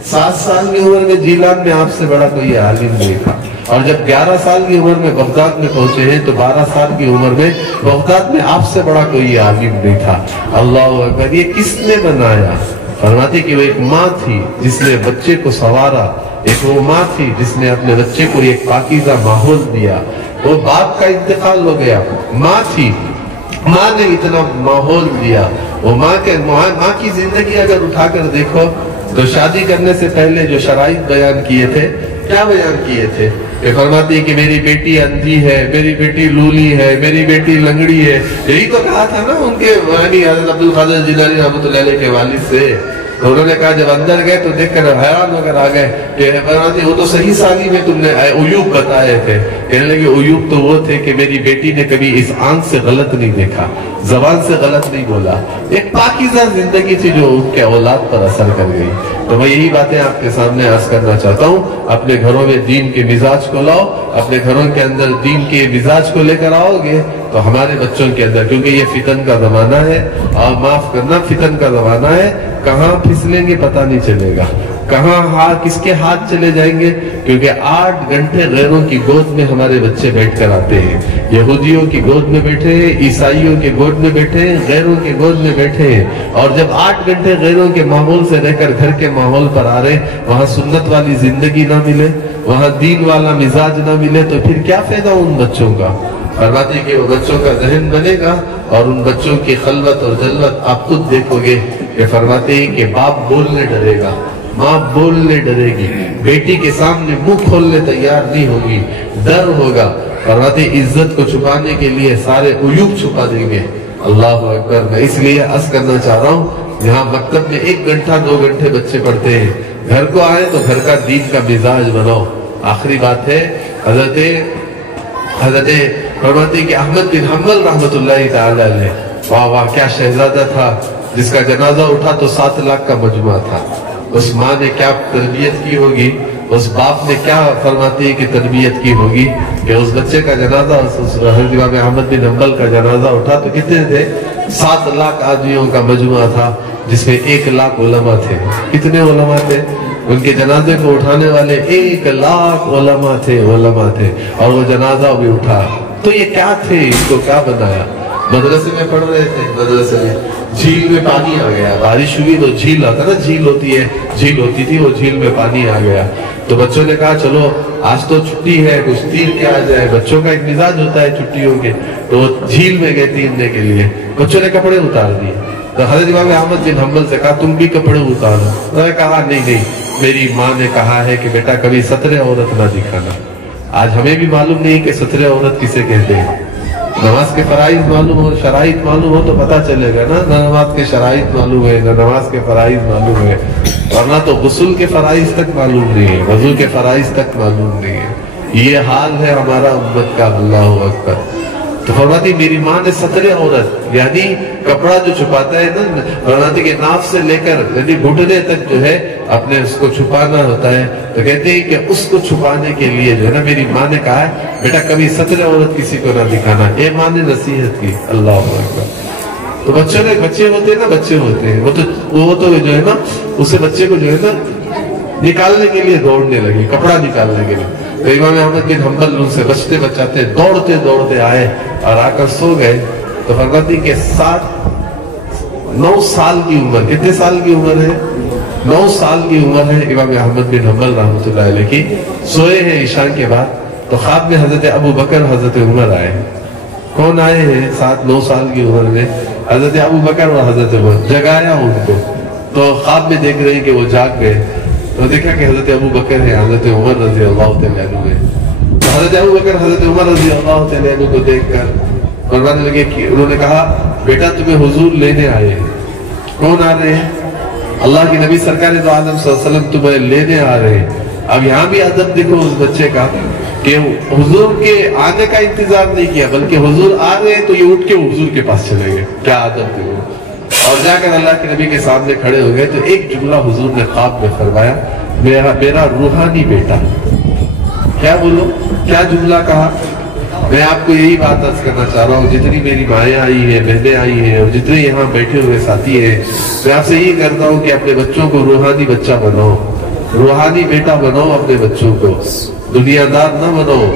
7 साल की उम्र में जीलान में आपसे बड़ा कोई आलिम नहीं था। और जब 11 साल की उम्र में बगदाद में पहुंचे हैं तो 12 साल की उम्र में बगदाद में आपसे बड़ा कोई आलिम नहीं था। अल्लाह अकबर। ये किसने बनाया? फरमाती कि वो एक माँ थी जिसने बच्चे को संवारा, एक वो माँ थी जिसने अपने बच्चे को एक पाकीज़ा माहौल दिया। वो बाप का इंतकाल हो गया, माँ थी, माँ ने इतना माहौल दिया। वो माँ की जिंदगी अगर उठाकर देखो तो शादी करने से पहले जो शराइत बयान किए थे, क्या बयान किए थे? फरमाती है कि मेरी बेटी अंधी है, मेरी बेटी लूली है, मेरी बेटी लंगड़ी है। यही तो कहा था ना उनके हज़रत अब्दुल कादिर जिलानी रहमतुल्लाह अलैह के वालिद से। तो उन्होंने कहा जब अंदर गए तो देखकर हैरान होकर आ गए कि वो तो सही साली में तुमने उयूब बताए थे। कहने लगे उयूब तो वो थे कि मेरी बेटी ने कभी इस आंख से गलत नहीं देखा, जबान से गलत नहीं बोला। एक पाकीज़ा जिंदगी थी जो उनके औलाद पर असर कर गई। तो मैं यही बातें आपके सामने अर्ज करना चाहता हूँ। अपने घरों में दीन के मिजाज को लाओ, अपने घरों के अंदर दीन के मिजाज को लेकर आओगे तो हमारे बच्चों के अंदर, क्योंकि ये फितन का जमाना है, और माफ करना फितन का जमाना है, कहाँ फिसलेंगे पता नहीं चलेगा, कहाँ किसके हाथ चले जाएंगे। क्योंकि 8 घंटे गैरों की गोद में हमारे बच्चे बैठकर आते हैं, यहूदियों की गोद में बैठे हैं, ईसाइयों की गोद में बैठे हैं, गैरों की गोद में बैठे हैं। और जब 8 घंटे गैरों के माहौल से रहकर घर के माहौल पर आ रहे, वहां सुन्नत वाली जिंदगी ना मिले, वहां दीन वाला मिजाज ना मिले, तो फिर क्या फायदा उन बच्चों का? फरमाती कि वो बच्चों का जहन बनेगा और उन बच्चों की खलवत और जलवत आप खुद देखोगे। कि फरमाते हैं कि बाप बोलने डरेगा, माँ बोलने डरेगी, बेटी के सामने मुंह खोलने तैयार नहीं होगी, डर होगा। फरमाते इज्जत को छुपाने के लिए सारे उयूब छुपा देंगे। अल्लाह अकबर। मैं इसलिए अर्ज करना चाह रहा हूँ, यहाँ मकतब में 1 घंटा 2 घंटे बच्चे पढ़ते हैं, घर को आए तो घर का दीन का मिजाज बनाओ। आखिरी बात है, हजरत फरमाते कि अहमद बिन हम्बल रहमतुल्लाहि ताला अलैह वाह वाह क्या शहजादा था जिसका जनाजा उठा तो 7 लाख का मजमा था। उस माँ ने क्या तरबियत की होगी, उस बाप ने क्या फरमाती है कि तरबियत की होगी कि उस बच्चे का जनाजा, हज़रत इमाम अहमद बिन हंबल का जनाजा उठा तो कितने थे? 7 लाख आदमियों का मजमा था, जिसमें 1 लाख उलमा थे। कितने उलमा थे? उनके जनाजे को उठाने वाले 1 लाख उलमा थे और वो जनाजा भी उठा। तो ये क्या थे, इसको क्या बनाया? मदरसे में पढ़ रहे थे, मदरसे में झील में पानी आ गया, बारिश हुई तो झील आता ना, झील होती है, झील होती थी, वो झील में पानी आ गया। तो बच्चों ने कहा चलो आज तो छुट्टी है, कुछ तीर के आ जाए। बच्चों का एक मिजाज होता है छुट्टियों के, तो झील में गए तीरने के लिए। बच्चों ने कपड़े उतार दिए तो हज़रत इमाम अहमद बिन हंबल से कहा तुम भी कपड़े उतारो। उन्होंने कहा नहीं, मेरी माँ ने कहा है कि बेटा कभी सतरे औरत ना दिखाना। आज हमें भी मालूम नहीं कि सतरे औरत किसे कहते हैं। नमाज के फराइज मालूम हो, शराइत मालूम हो तो पता चलेगा ना नमाज के शराइत मालूम है, ना नमाज के फराइज मालूम है, वरना तो गुस्ल के फराइज तक मालूम नहीं है, वजू के फराइज तक मालूम नहीं है। ये हाल है हमारा उम्मत का। अल्लाहु अकबर। तो फरमाती मेरी माँ ने सतरे औरत यानी कपड़ा जो छुपाता है ना, फरमाती के नाफ से लेकर यानी घुटने तक जो है अपने उसको छुपाना होता है। तो कहते हैं कि उसको छुपाने के लिए जो है ना मेरी माँ ने कहा है बेटा कभी सतरे औरत किसी को ना दिखाना। ये माँ ने नसीहत की। अल्लाह अकबर। तो बच्चे होते हैं ना, बच्चे होते हैं वो तो जो है ना उसे बच्चे को जो है ना निकालने के लिए दौड़ने लगे, कपड़ा निकालने के लिए। तो इमाम अहमद बिन हंबल उनसे बचते बचाते दौड़ते आए और आकर सो गए। तो फरमाती के 9 साल की उम्र, कितने साल की उम्र है? 9 साल की उम्र है इमाम अहमद बिन हंबल रहमतुल्लाह अलैह की। सोए हैं ईशा के बाद, तो ख्वाब में हजरत अबू बकर हजरत उमर आए। कौन आए हैं? 7-9 साल की उम्र में हजरत अबू बकर और हजरत उमर। जगाया उनको, तो ख्वाब में देख रहे हैं कि वो जाग गए। तो देखा कि हजरत अबू बकर है, हजरत उमर रजी अल्लाह तआला अन्हु है। तो हजरत अबू बकर हजरत उमर रजी अल्लाह तआला अन्हु को देखकर फरमाने लगे कि उन्होंने कहा बेटा तुम्हें हुजूर लेने आए हैं। कौन आ रहे हैं? अल्लाह की नबी सरकार दो आलम सल्लल्लाहु अलैहि वसल्लम तुम्हें लेने आ रहे हैं। अब यहाँ भी अदब देखो उस बच्चे का कि हुजूर के आने का इंतजार नहीं किया, बल्कि हुजूर आ रहे हैं तो ये उठ के हुजूर के पास चले गए। क्या आदब देखो। और जाकर अल्लाह के नबी के सामने खड़े हो गए। तो एक जुमला हुजूर ने ख्वाब में फरमाया, मेरा रूहानी बेटा। क्या बोलो, क्या जुमला कहा? मैं आपको यही बात अर्ज करना चाह रहा हूँ, जितनी मेरी माएँ आई है, बहनें आई हैं और जितने यहाँ बैठे हुए साथी हैं, मैं आपसे यही करता हूँ कि अपने बच्चों को रूहानी बच्चा बनाओ, रूहानी बेटा बनाओ अपने बच्चों को। दुनियादार न बनाओ,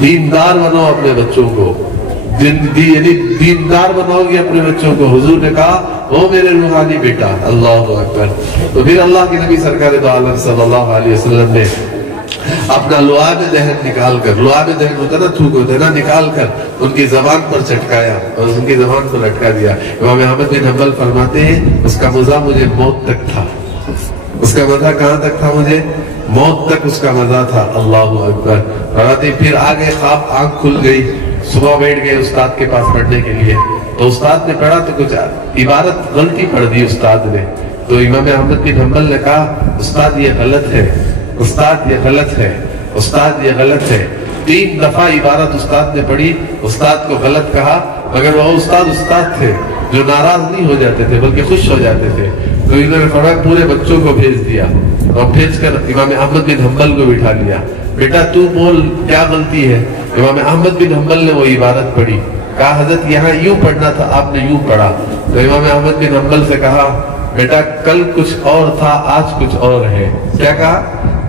दीनदार बनाओ अपने बच्चों को। यानी दीनदार बनाओगे अपने बच्चों को। हुजूर ने कहा ओ मेरे रूहानी बेटा। अल्लाह अकबर। तो फिर अल्लाह के नबी सरकार दो आलम सल्लल्लाहु अलैहि वसल्लम ने अपना लुआब दहन निकाल कर, लुआब दहन होता ना, थूक होता है ना, निकाल कर उनकी जबान पर चटकाया और उनकी जबान पर लटका दिया। इमाम अहमद बिन हंबल फरमाते हैं उसका मजा मुझे मौत तक था। उसका मजा कहाँ तक था? मुझे मौत तक उसका मजा था। अल्लाह अकबर। फरमाते फिर आगे ख्वाब, आंख खुल गई, सुबह बैठ गए उस्ताद के पास पढ़ने के लिए। तो उस्ताद ने पढ़ा तो कुछ इबारत गलती पढ़ दी उस्ताद ने। तो इमाम अहमद बिन हंबल ने कहा उस्ताद ये गलत है, उस्ताद ये गलत है, उस्ताद ये गलत है। 3 दफा इबारत उस्ताद ने पढ़ी, उस्ताद को गलत कहा, मगर वो उस्ताद थे जो नाराज नहीं हो जाते थे बल्कि खुश हो जाते थे। तो इन्होंने फौरन पूरे बच्चों को भेज दिया और भेजकर इमाम अहमद बिन हंबल को बिठा लिया। बेटा तू बोल क्या गलती है? इमाम अहमद बिन हंबल ने वो इबारत पढ़ी। कहा हजरत यहाँ यूं पढ़ना था, आपने यूं पढ़ा। तो इमाम अहमद बिन हंबल से कहा बेटा कल कुछ और था, आज कुछ और है। क्या कहा?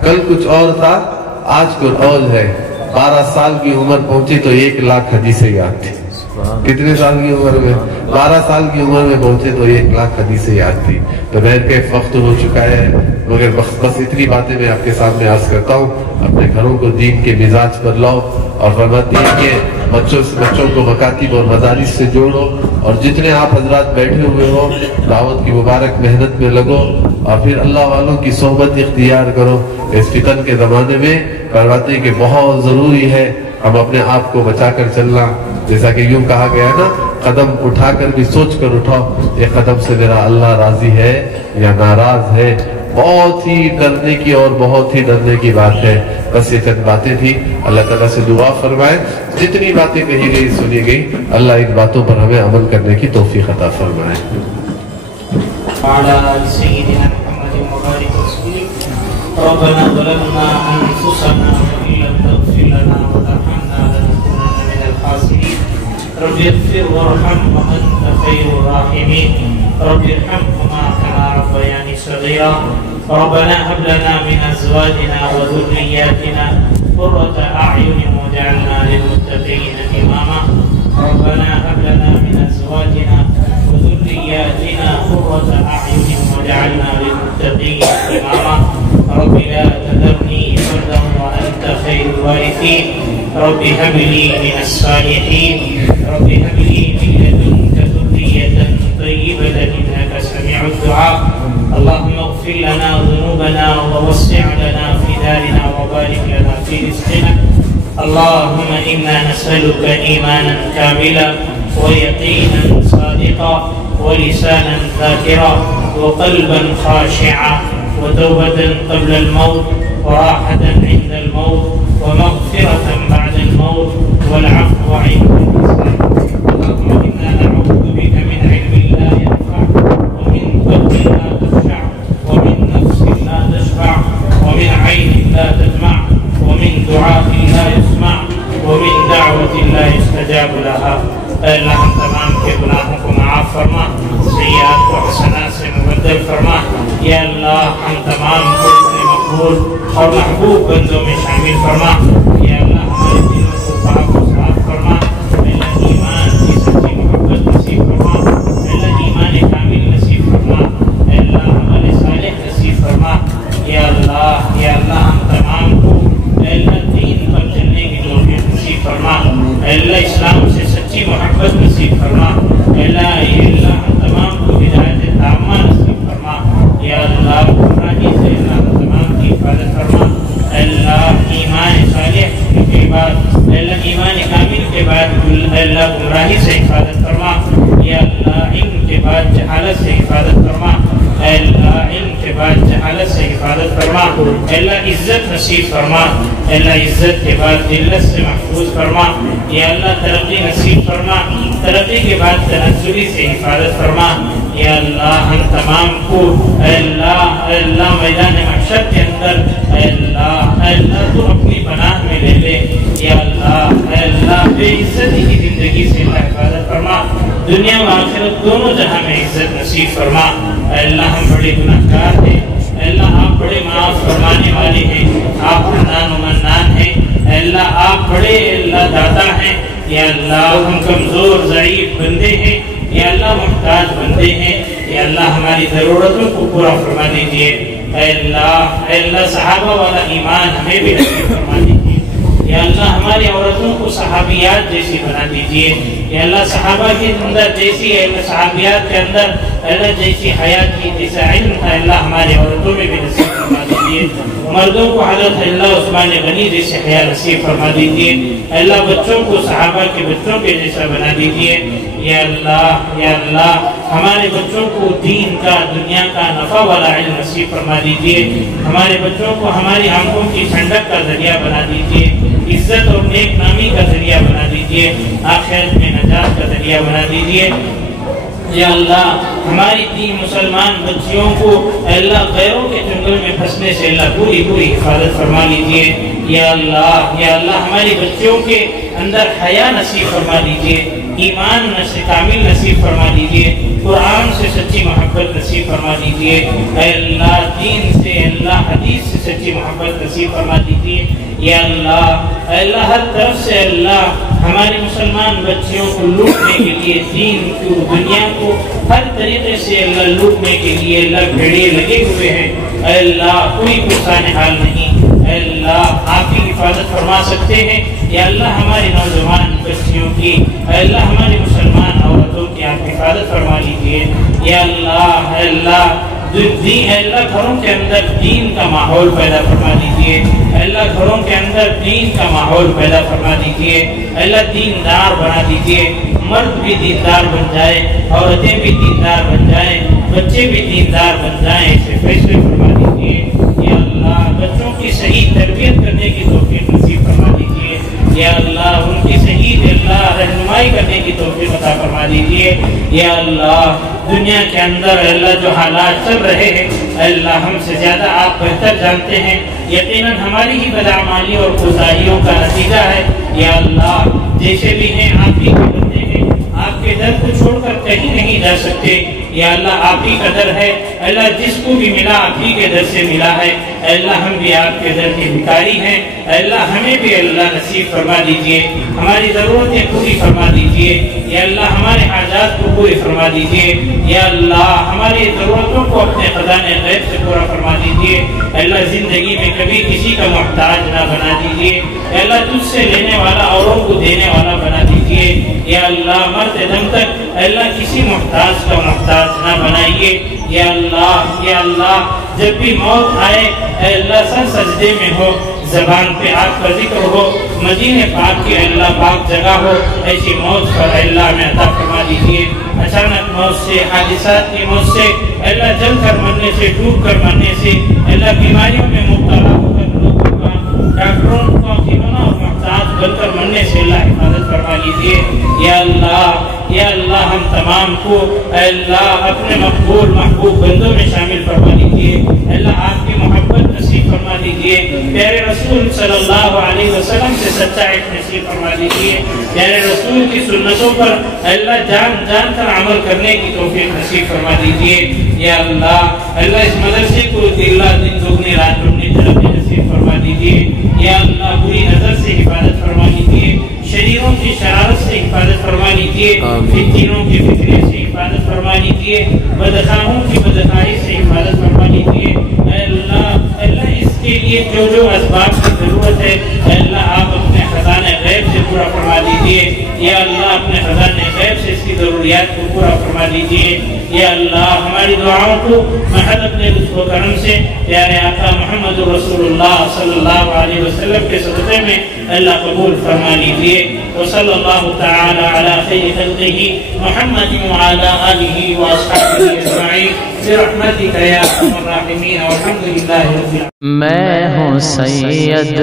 कल कुछ और था, आज कुछ और है। 12 साल की उम्र पहुंची तो 1 लाख हदीसें याद थी। कितने साल की उम्र में? 12 साल की उम्र में पहुंचे तो 1 लाख हदीसें याद थी। तो बहर के वक्त हो चुका है, मगर बस इतनी बातें मैं आपके सामने अर्ज करता हूँ। अपने घरों को दीन के मिजाज पर लाओ और फरमाती है कि बच्चों को मकातिब और मदारिस से जोड़ो और जितने आप हजरात बैठे हुए हो दावत की मुबारक मेहनत में लगो और फिर अल्लाह वालों की सोहबत इख्तियार करो। इस फितन के ज़माने में फरमाते हैं कि बहुत ज़रूरी है हम अपने आप को बचा कर चलना। जैसा कि यूं कहा गया ना, कदम उठाकर भी सोच कर उठाओ ये कदम से मेरा अल्लाह राजी है या नाराज है। بہت ہی ڈرنے کی اور بہت ہی ڈرنے کی بات ہے. بس یہ چند باتیں تھی. اللہ تعالیٰ سے دعا فرمائے جتنی باتیں کہی گئی سنی گئی اللہ ان باتوں پر ہمیں عمل کرنے کی توفیق عطا فرمائے. وعلى آل سيدنا محمد وبارك وسلم. ربنا ظلمنا أنفسنا وإن لم تغفر لنا وترحمنا لنكونن من الخاسرين. رب اغفر وارحم وأنت خير الراحمين. رب ارحمهما كما ربياني صغيرا. ربنا هب لنا من أزواجنا وذرياتنا قرة أعين واجعلنا للمتقين إماما. ربنا هب لنا من أزواجنا وذرياتنا قرة أعين واجعلنا للمتقين إماما. رب لا تذرني فردا وأنت خير الوارثين. رب هب لي من الصالحين. رب هب لي من لدنك ذرية طيبة إنك سميع الدعاء. اللهم اغفر لنا ذنوبنا ووسع لنا في دارنا وبارك لنا في رزقنا. اللهم إنا نسألك إيمانا كاملا ويقينا صادقا ولسانا ذاكرا وقلبا خاشعا وتوبة قبل الموت وراحة عند الموت ومغفرة بعد الموت والعفو عند الحساب. اللهم إنا نعوذ بك من علم لا ينفع ومن قلب لا تخشع ومن نفس لا تشبع ومن عين لا تدمع ومن دعاء لا يسمع ومن دعوة لا يستجاب لها. اے اللہ ہم تمام کے گناہوں کو معاف فرما، سیئات کو حسنات سے مبدل فرما. یا اللہ ہم تمام کو اپنے مقبول اور محبوب بندوں میں شامل فرما. یا اللہ ہمارے دلوں کو پاک و صاف فرما. اے اللہ ایمان کی سچی محبت نصیب فرما. اے اللہ ایمان کامل نصیب فرما. اے اللہ عمل صالح نصیب فرما. یا اللہ ہم تمام کو اے اللہ دین پر چلنے کی توفیق نصیب فرما. اے اللہ اسلام سے سچی محبت نصیب فرما. اے اللہ ہم تمام کو ہدایت تامہ نصیب فرما. یا اللہ گمراہی سے اللہ ہم تمام کی حفاظت فرما. اے اللہ ایمان صالح کے بعد اے اللہ ایمان کامل کے بعد اے اللہ گمراہی سے حفاظت فرما. یا اللہ علم کے بعد جہالت سے حفاظت فرما. اے اللہ علم کے بعد جہالت سے حفاظت فرما. اے اللہ عزت نصیب فرما. اے اللہ عزت کے بعد ذلت سے محفوظ فرما. یا اللہ ترقی نصیب فرما. ترقی کے بعد تنزلی سے حفاظت فرما. یا اللہ ہم تمام کو اے اللہ میدان محشر کے اندر اے اللہ تو اپنی پناہ میں لے لے. یا اللہ بے عزتی کی زندگی سے اللہ حفاظت فرما. دنیا و آخرت دونوں جہاں میں عزت نصیب فرما. اے اللہ ہم بڑے گناہگار ہیں. اے اللہ آپ بڑے معاف فرمانے والے ہیں. آپ حنان و منان ہیں. اے اللہ آپ بڑے اللہ داتا ہیں. یا اللہ ہم کمزور ضعیف بندے ہیں. یا اللہ محتاج بندے ہیں. یا اللہ ہماری ضرورتوں کو پورا فرما دیجیے. اے اللہ صحابہ والا ایمان ہمیں بھی نصیب فرما دیجیے. یا اللہ ہماری عورتوں کو صحابیات جیسی بنا دیجیے. یا اللہ صحابہ کے اندر جیسی اے اللہ صحابیات کے اندر اے اللہ جیسی حیات کی جیسا علم تھا اللہ ہماری عورتوں میں بھی نصیب فرما دیجیے. مردوں کو حضرت اللہ عثمان غنی جیسے حیا نصیب فرما دیجیے. اللہ بچوں کو صحابہ کے بچوں کے جیسا بنا دیجیے. یا اللہ ہمارے بچوں کو دین کا دنیا کا نفع والا علم نصیب فرما دیجیے. ہمارے بچوں کو ہماری آنکھوں کی ٹھنڈک کا ذریعہ بنا دیجیے. عزت اور نیک نامی کا ذریعہ بنا دیجیے. آخرت میں نجات کا ذریعہ بنا دیجیے. یا اللہ ہماری تین مسلمان بچیوں کو اے اللہ غیروں کے جنگل میں پھنسنے سے اللہ پوری حفاظت فرما لیجیے. یا اللہ ہماری بچیوں کے اندر حیا نصیب فرما دیجیے. ایمان کامل نصیب فرما دیجیے. قرآن سے سچی محبت نصیب فرما دیجیے. اے اللہ دین سے اللہ حدیث سے سچی محبت نصیب فرما دیجیے. یا اللہ ہر طرف سے اللہ ہماری مسلمان بچیوں کو لوٹنے کے لیے دین کو دنیا کو ہر طریقے سے اللہ لوٹنے کے لیے اللہ بھیڑیے لگے ہوئے ہیں. اے اللہ کوئی پرسان حال نہیں. اے اللہ آپ کی حفاظت فرما سکتے ہیں. یا اللہ ہماری نوجوان بچیوں کی اے اللہ ہماری مسلمان عورتوں کی آپ حفاظت فرما لیجیے. یا اللہ گھروں کے اندر دین کا ماحول پیدا فرما دیجیے. اللہ گھروں کے اندر دین کا ماحول پیدا فرما دیجیے. اللہ دیندار بنا دیجیے. مرد بھی دیندار بن جائے, عورتیں بھی دیندار بن جائیں, بچے بھی دیندار بن جائیں, اسے فیصلے فرما دیجیے. یا اللہ دنیا کے اندر اللہ جو حالات چل رہے ہیں اللہ ہم سے زیادہ آپ بہتر جانتے ہیں، یقیناً ہماری ہی بدعمالی اور کوتاہیوں کا نتیجہ ہے۔ یا اللہ جیسے بھی ہیں آپ ہی کے بندے ہیں، آپ کے در کو چھوڑ کر کہیں نہیں جا سکتے۔ یا اللہ آپ ہی کا در ہے، اللہ جس کو بھی ملا آپ ہی کے در سے ملا ہے۔ اللہ ہم بھی آپ کے در کے بھکاری ہیں، اللہ ہمیں بھی اللہ نصیب فرما دیجئے، ہماری ضرورتیں پوری فرما دیجئے۔ یا اللہ ہمارے حاجات کو پوری فرما دیجئے۔ یا اللہ ہماری ضرورتوں کو اپنے خزانے غیب سے پورا فرما دیجئے۔ اللہ زندگی میں کبھی کسی کا محتاج نہ بنا دیجئے۔ یا اللہ تجھ سے لینے والا اوروں کو دینے والا بنا دیجئے۔ یا اللہ مرتے دم تک اللہ کسی محتاج کا محتاج نہ بنائیے۔ یا اللہ جب بھی موت آئے اے اللہ سر سجدے میں ہو، زبان پہ آپ کا ذکر ہو، مدینے پاک کی اللہ پاک جگہ ہو، ایسی موت پر اللہ میں عطا فرما دیجیے۔ اچانک موت سے، حادثات کی موت سے، اللہ جل کر مرنے سے، ڈوب کر مرنے سے، اللہ بیماریوں میں مبتلا ہو کر لوگوں کا، ڈاکٹروں کو حکیمانہ اور محتاج بن کر مرنے سے اللہ حفاظت فرما لیجیے۔ یا اللہ ہم تمام کو اے اللہ اپنے مقبول محبوب بندوں میں شامل فرما لیجیے۔ اللہ آپ کی محبت نصیب فرما دیجیے، پیارے رسول صلی اللہ علیہ وسلم سے سچا عشق نصیب فرما دیجیے، پیارے رسول کی سنتوں پر اللہ جان کر عمل کرنے کی توفیق نصیب فرما دیجیے۔ یا اللہ اس مدرسے کو دن دگنی رات دگنی ترقی نصیب فرما دیجیے۔ یا اللہ بری نظر سے حفاظت فرما دیجیے، شریروں کی شرارت سے حفاظت فرما لیجیے، فتنوں کے فتنے سے حفاظت فرما لیجیے، بدخواہوں کی بدخواہی سے حفاظت فرما لیجیے۔ اللہ اس کے لیے جو اسباب کی ضرورت ہے اللہ آپ اپنے خزانے غیب سے پورا فرما دیجیے۔ یا اللہ اپنے خزانے غیب سے اس کی ضروریات کو پورا فرما دیجیے۔ یا اللہ ہماری دعاؤں کو محض اپنے لطف و کرم سے پیارے آقا محمد رسول اللہ صلی اللہ علیہ وسلم کے صدقے میں اللہ قبول فرما لیجیے۔ وصلی اللہ تعالی علی خیر خلقہ محمد وعلی آلہ واصحابہ اجمعین برحمتک یا ارحم الراحمین والحمد للہ رب العالمین۔ میں ہوں سید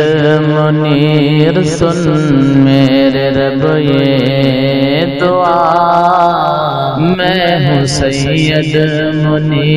منیر، سن میرے رب یہ دعا، میں ہوں سید منیر۔